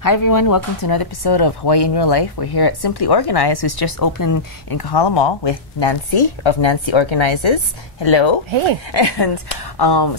Hi everyone, welcome to another episode of Hawaii in Your Life. We're here at Simply Organized, who's just opened in Kahala Mall with Nancy of Nancy Organizers. Hello. Hey. And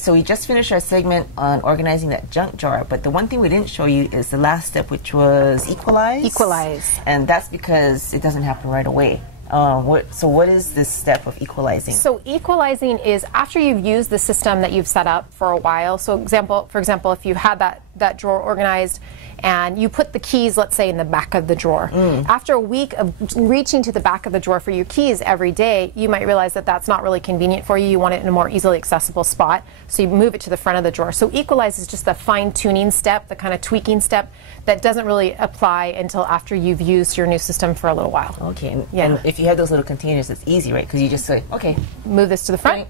so we just finished our segment on organizing that junk jar, but the one thing we didn't show you is the last step, which was equalize. Equalize. And that's because it doesn't happen right away. So what is this step of equalizing? So equalizing is after you've used the system that you've set up for a while. So for example, if you had that drawer organized and you put the keys, let's say, in the back of the drawer. After a week of reaching to the back of the drawer for your keys every day, you might realize that that's not really convenient for you. You want it in a more easily accessible spot, so you move it to the front of the drawer. So equalize is just the fine-tuning step, the kind of tweaking step that doesn't really apply until after you've used your new system for a little while. Okay, and if you have those little containers, it's easy, right? Because you just say, okay, move this to the front.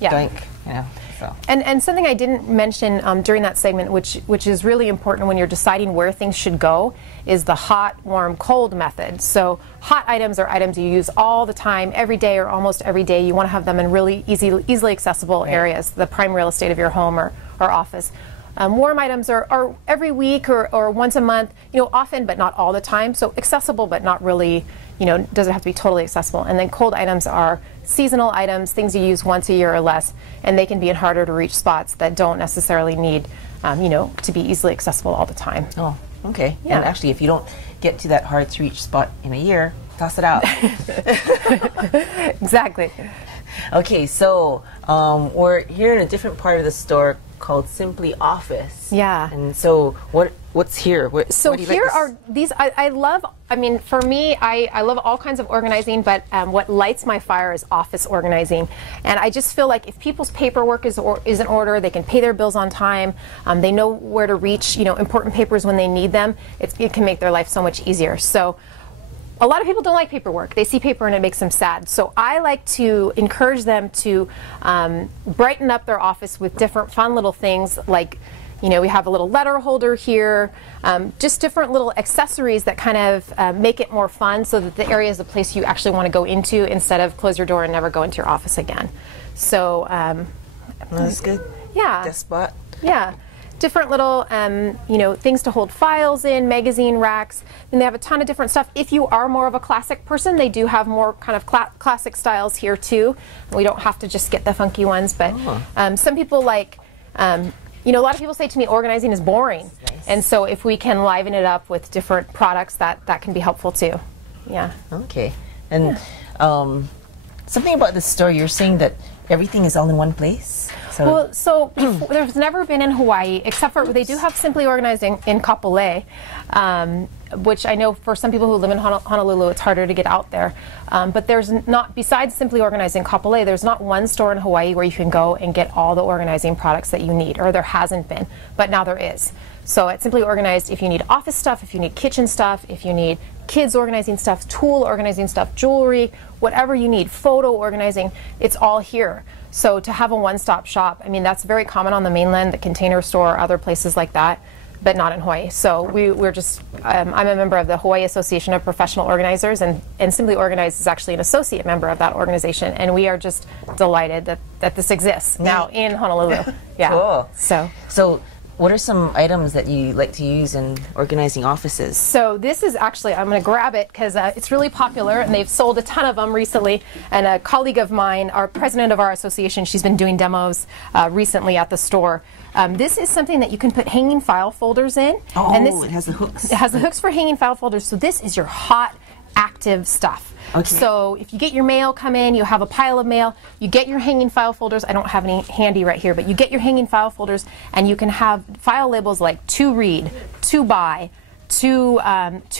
Doink, you know. So. And something I didn't mention during that segment, which is really important when you're deciding where things should go, is the hot, warm, cold method. So hot items are items you use all the time, every day or almost every day. You want to have them in really easily accessible areas, the prime real estate of your home or office. Warm items are every week or once a month, often but not all the time. So accessible but not really, doesn't have to be totally accessible. And then cold items are seasonal items, things you use once a year or less, and they can be in harder to reach spots that don't necessarily need, to be easily accessible all the time. Oh, okay. Yeah. And actually, if you don't get to that hard to reach spot in a year, toss it out. Exactly. Okay, so we're here in a different part of the store called Simply Office. Yeah. And so what's here? So here are these. I love. I mean, for me, I love all kinds of organizing, but what lights my fire is office organizing. And I just feel like if people's paperwork is in order, they can pay their bills on time. They know where to reach, important papers when they need them. It can make their life so much easier. So. A lot of people don't like paperwork. They see paper and it makes them sad. So I like to encourage them to brighten up their office with different fun little things like, we have a little letter holder here, just different little accessories that kind of make it more fun so that the area is the place you actually want to go into instead of close your door and never go into your office again. So that's good. Yeah. Desk spot. Yeah. Different little, things to hold files in, magazine racks, and they have a ton of different stuff. If you are more of a classic person, they do have more kind of classic styles here too. We don't have to just get the funky ones, but some people like, a lot of people say to me organizing is boring. Nice. And so if we can liven it up with different products, that can be helpful too. Yeah. Okay. And something about the store, you're saying that everything is all in one place? So there's never been in Hawaii, except for they do have Simply Organized in Kapolei, which I know for some people who live in Honolulu, it's harder to get out there. But there's not, besides Simply Organized in Kapolei, there's not one store in Hawaii where you can go and get all the organizing products that you need, or there hasn't been, but now there is. So at Simply Organized, if you need office stuff, if you need kitchen stuff, if you need kids organizing stuff, tool organizing stuff, jewelry, whatever you need, photo organizing, it's all here. So to have a one-stop shop, I mean, that's very common on the mainland, the Container Store, other places like that, but not in Hawaii. So we're just, I'm a member of the Hawaii Association of Professional Organizers, and Simply Organized is actually an associate member of that organization, and we are just delighted that this exists now in Honolulu. Yeah. Cool. So what are some items that you like to use in organizing offices? So this is actually, I'm going to grab it because it's really popular and they've sold a ton of them recently. And a colleague of mine, our president of our association, she's been doing demos recently at the store. This is something that you can put hanging file folders in. Oh, and it has the hooks. It has the hooks for hanging file folders. So this is your hot, active stuff. Okay. So if you get your mail come in, you have a pile of mail, you get your hanging file folders. I don't have any handy right here, but you get your hanging file folders and you can have file labels like to read, to buy, to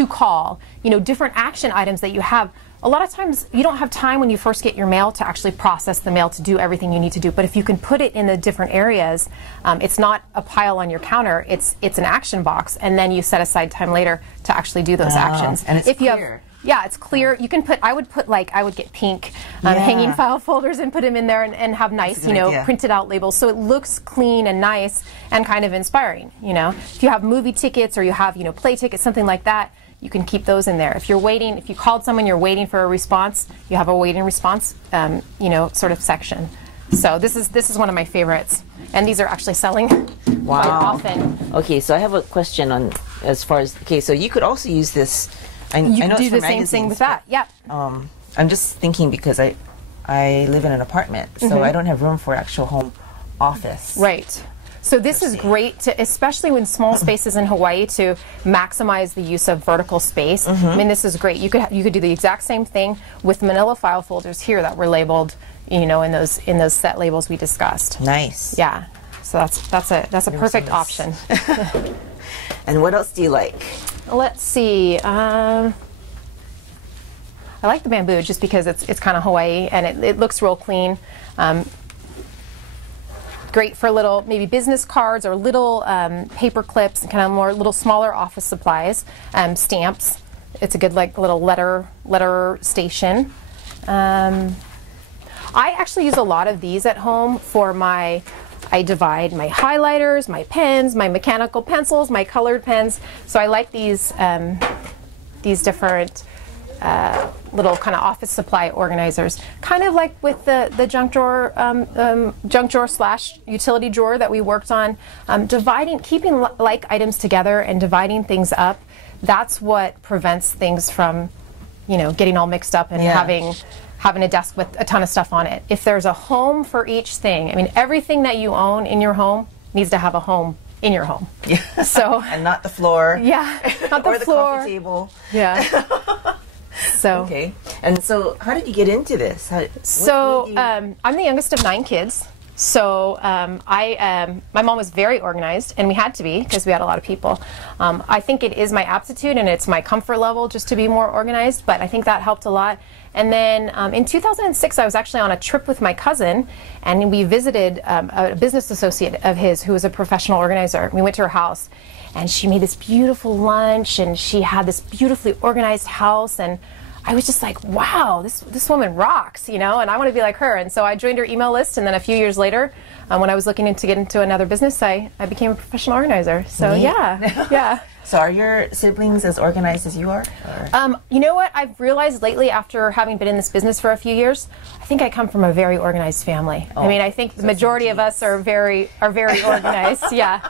call, different action items that you have. A lot of times you don't have time when you first get your mail to actually process the mail to do everything you need to do, but if you can put it in the different areas, it's not a pile on your counter, it's an action box, and then you set aside time later to actually do those actions. And it's clear. Yeah, it's clear. You can put, I would get pink hanging file folders and put them in there and have nice, printed out labels. So it looks clean and nice and kind of inspiring, If you have movie tickets or you have, play tickets, something like that, you can keep those in there. If you're waiting, if you called someone, you're waiting for a response, you have a waiting response, sort of section. So this is one of my favorites. And these are actually selling quite often. Okay, so I have a question on as far as, okay, so you could also use this. I You know can it's do for the same thing magazines, with that. Yep. I'm just thinking because I live in an apartment, so I don't have room for actual home office. Right. So this is great, to, especially when small spaces in Hawaii, to maximize the use of vertical space. I mean, this is great. You could do the exact same thing with manila file folders here that were labeled, you know, in those set labels we discussed. Nice. Yeah. So that's a perfect option. And what else do you like? Let's see. I like the bamboo just because it's kind of Hawaii and it looks real clean. Great for little maybe business cards or little paper clips and kind of more little smaller office supplies. Stamps. It's a good like little letter station. I actually use a lot of these at home for I divide my highlighters, my pens, my mechanical pencils, my colored pens. So I like these different little kind of office supply organizers, kind of like with the junk drawer slash utility drawer that we worked on. Keeping like items together and dividing things up. That's what prevents things from, you know, getting all mixed up and having a desk with a ton of stuff on it. If there's a home for each thing, I mean, everything that you own in your home needs to have a home in your home. Yeah. So and not the floor. Yeah, not the or floor. The coffee table. Yeah. So okay. And so, how did you get into this? I'm the youngest of 9 kids. So my mom was very organized, and we had to be because we had a lot of people. I think it is my aptitude and it's my comfort level just to be more organized, but I think that helped a lot. And then in 2006, I was actually on a trip with my cousin, and we visited a business associate of his who was a professional organizer. We went to her house, and she made this beautiful lunch, and she had this beautifully organized house, and I was just like, wow, this woman rocks, you know, and I want to be like her. And so I joined her email list, and then a few years later, when I was looking to get into another business, I became a professional organizer. So yeah. So are your siblings as organized as you are? You know what? I've realized lately, after having been in this business for a few years, I think I come from a very organized family. I mean, I think the majority of us are very organized. Yeah.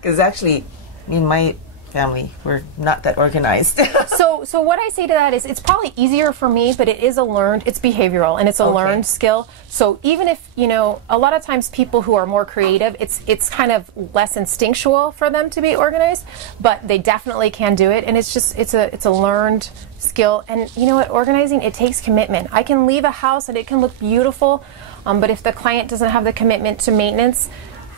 Because actually, in my family, we're not that organized. So what I say to that is, it's probably easier for me, but it's behavioral and it's a learned skill. So even if, you know, a lot of times people who are more creative, it's kind of less instinctual for them to be organized, but they definitely can do it. And it's a learned skill. And you know what, organizing, it takes commitment. I can leave a house and it can look beautiful, but if the client doesn't have the commitment to maintenance,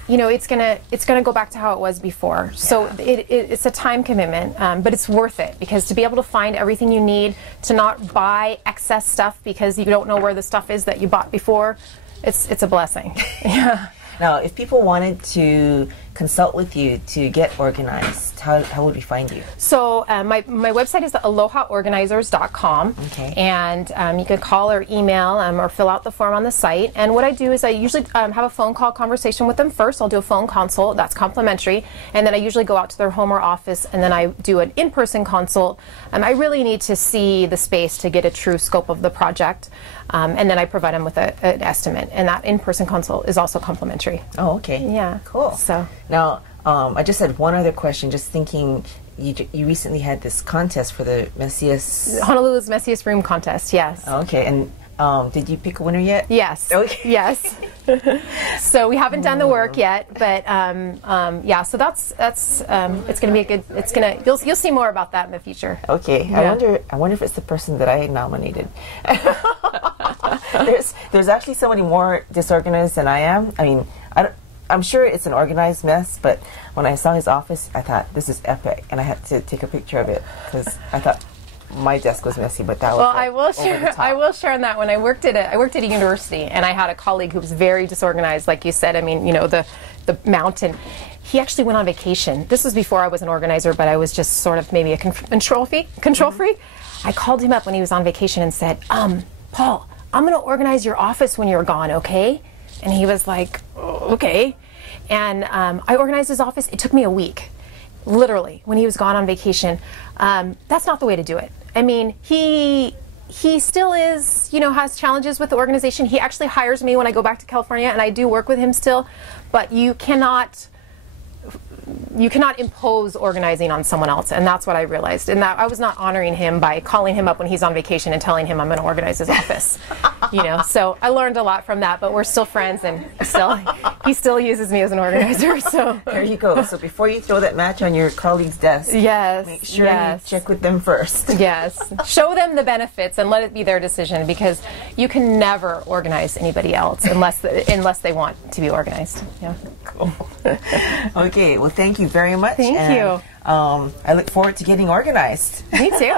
you know, it's gonna go back to how it was before. So it's a time commitment, but it's worth it, because to be able to find everything you need, to not buy excess stuff because you don't know where the stuff is that you bought before, it's a blessing. Yeah. Now, if people wanted to consult with you to get organized, how would we find you? So my website is alohaorganizers.com, and you can call or email or fill out the form on the site. And what I do is I usually have a phone call conversation with them first. I'll do a phone consult, that's complimentary, and then I usually go out to their home or office, and then I do an in-person consult. I really need to see the space to get a true scope of the project. And then I provide them with an estimate, and that in-person consult is also complimentary. Oh, okay. Yeah. Cool. So now, I just had one other question. Just thinking, you recently had this contest for the messiest Honolulu's Messiest Room contest. Yes. Oh, okay. And did you pick a winner yet? Yes. Okay. Yes. So we haven't done the work yet, but yeah. So that's it's going to be a good. You'll see more about that in the future. Okay. Yeah. I wonder if it's the person that I nominated. There's actually somebody more disorganized than I am. I mean, I'm sure it's an organized mess, but when I saw his office, I thought, this is epic, and I had to take a picture of it because I thought my desk was messy, but that was I will share on that one. I worked at a university, and I had a colleague who was very disorganized, like you said. I mean, you know, the mountain. He actually went on vacation. This was before I was an organizer, but I was just sort of maybe a control freak. I called him up when he was on vacation and said, Paul, I'm going to organize your office when you're gone, okay? And he was like, oh, okay. And I organized his office. It took me a week, literally, when he was gone on vacation. That's not the way to do it. I mean, he still is, you know, has challenges with the organization. He actually hires me when I go back to California, and I do work with him still. But you cannot you cannot impose organizing on someone else, and that's what I realized. And that I was not honoring him by calling him up when he's on vacation and telling him I'm going to organize his office. You know, so I learned a lot from that. But we're still friends, and he still uses me as an organizer. So there you go. So before you throw that match on your colleague's desk, yes, make sure you check with them first. Yes, show them the benefits and let it be their decision, because you can never organize anybody else unless they want to be organized. Yeah. Cool. Okay. Well, thank you very much. Thank you. I look forward to getting organized. Me too.